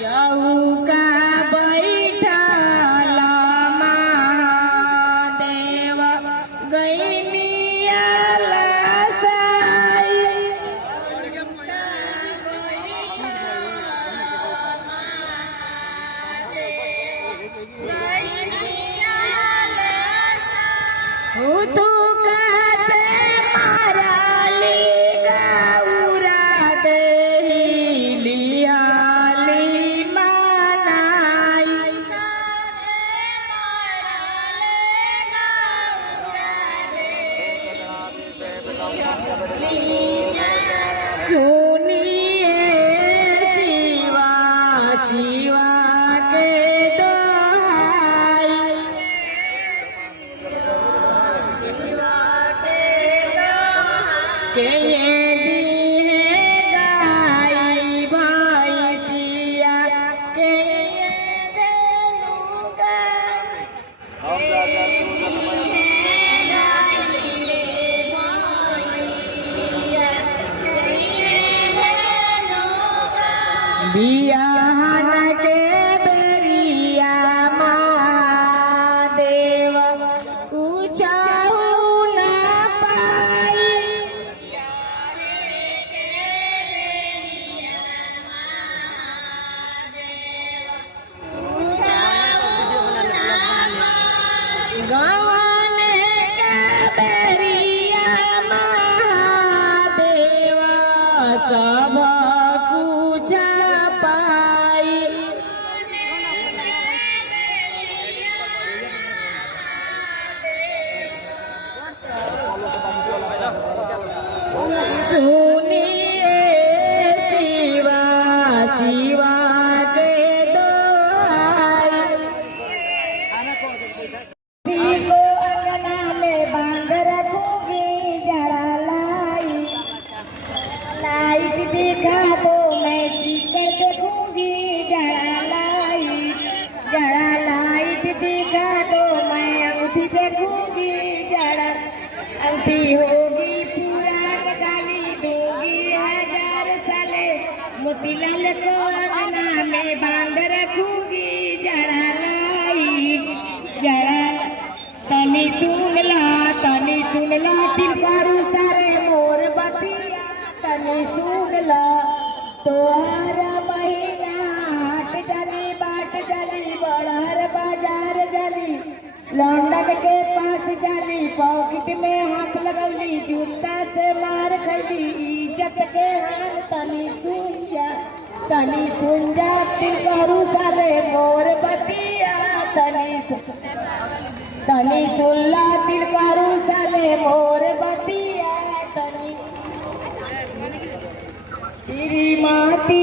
चौका बैठल महादेव गैनिया लसाई। तू कैसे मारली गौरा देली सुनिए शिवा शिवा के दोहाई। के ये दीने गाई भैंसिया के ये देलूंगा। बियाहन के बेरिया महादेव ऊंचाऊ न पाई। गवन के बेरिया महादेव सब कुछ पाई। सुनिए शिवा शिवा के दोहाई। को अंगना में बांध रखूंगी जरा लाइट दिखा दो मैं सीकर देखूंगी जरा लाइट दिखा दो मैं अंगूठी देखूंगी जरा। अंगूठी होगी पुरान गाली दूंगी 1000 साले। मोतीलाल को अंगना में बांध रखूंगी जरा लाइट जरा। तनी सुन ला तिलकारू सारे मोर बतिया। तनी सुन ला तोहर महीना हाट जानी बाट जानी बड़हर बाजार जानी लंदन के पास जानी। पॉकेट में हाथ लगौली जूता से मार खैली इज्जत के हाल। तनी सुन जा तिलकारू सारे मोर बतिया। तनी सुन ला तिलकारू साले मोर बतिया। तनी श्रीमती